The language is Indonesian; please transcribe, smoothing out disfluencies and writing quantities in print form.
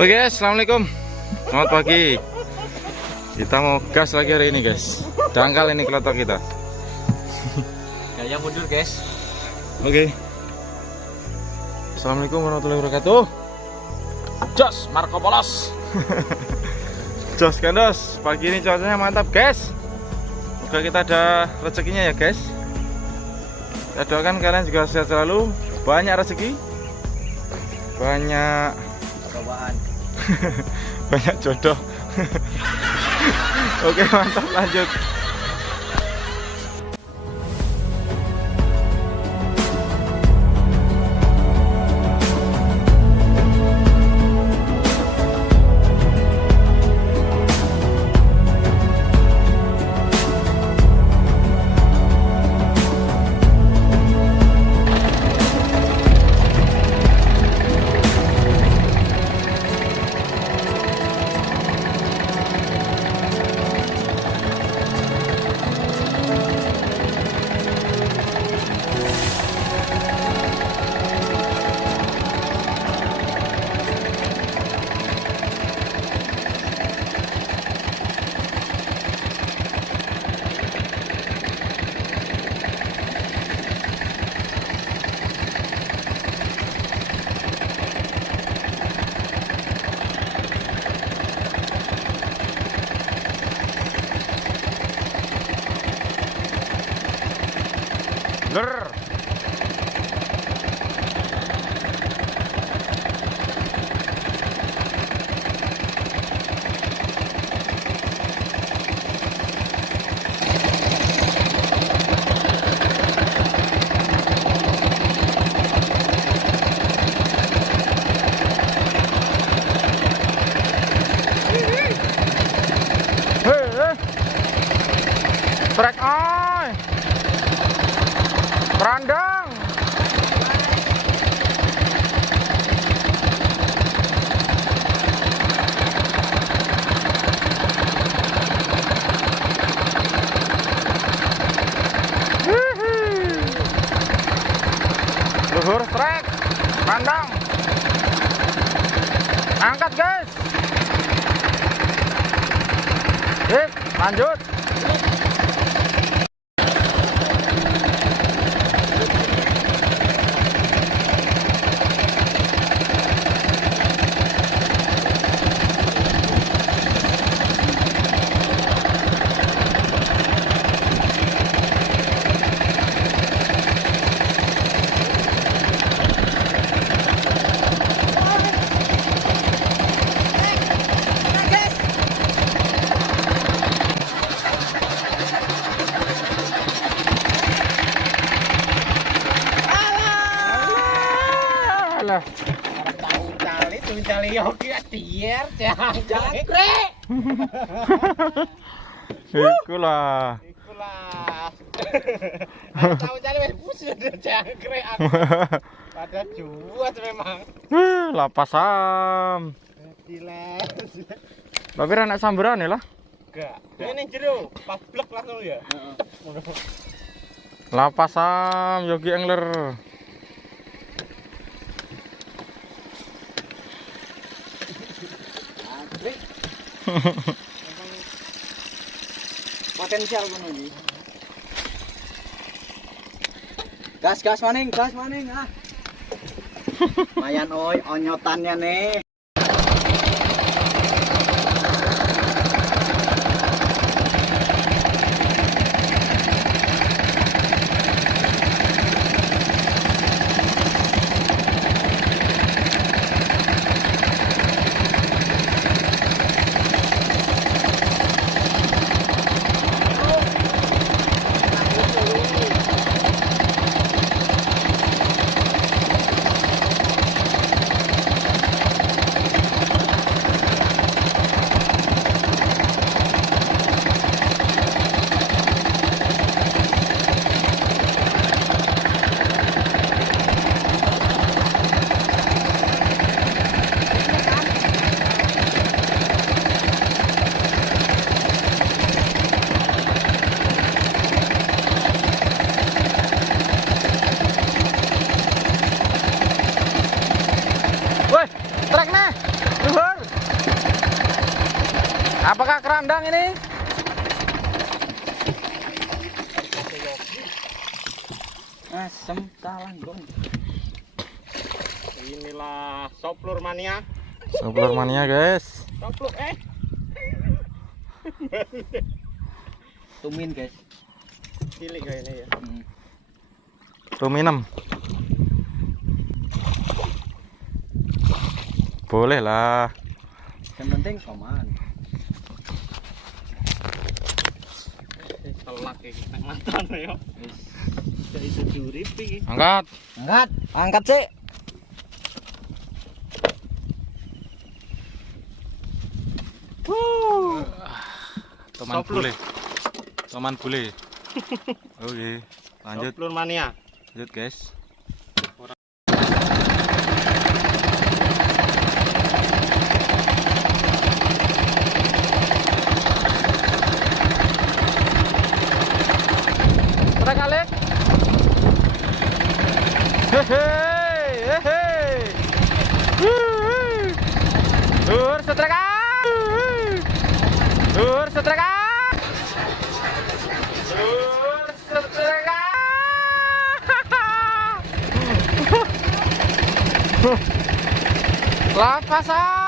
Oke guys, assalamualaikum. Selamat pagi. Kita mau gas lagi hari ini guys. Dangkal ini kelotok kita. Gaya mundur guys. Oke. Assalamualaikum warahmatullahi wabarakatuh. Jos Marco Polos. Jos Gandos. Pagi ini cuacanya mantap guys. Semoga kita ada rezekinya ya guys. Saya doakan kalian juga sehat selalu, banyak rezeki, banyak Cobaan. banyak jodoh. Oke, mantap, lanjut. Ger. Trek oi. Randang. Luhur trek. Randang. Angkat guys. Lanjut. Tahu cali tuh cali yogi tier jangkrik. Iku lah. Tahu cali wis pusing jangkrik aku. Pada juat memang. Lapasam. Gila. Tapi anak samberan ya lah. Enggak. Ini jero, pablek langsung ya. Lapasam Yogi Angler. Potensial kan ini. Gas maning ah. Mayan oi onyotannya nih. kandang ini. Asem salah dong. Inilah soplur mania. Soplur mania guys. Soplur tumin guys. Cilik kayaknya ya. Ruminem. Boleh lah. Yang penting soman. Telak iki nek mantan yo. Wis iso diurip iki. Angkat. Angkat sih. Teman bule. Teman bule. Oke, lanjut. Soplur mania. Lanjut guys. Berapa kali? Hehehe. Dur setreka. Dur setreka. Dur setreka. Lapasan.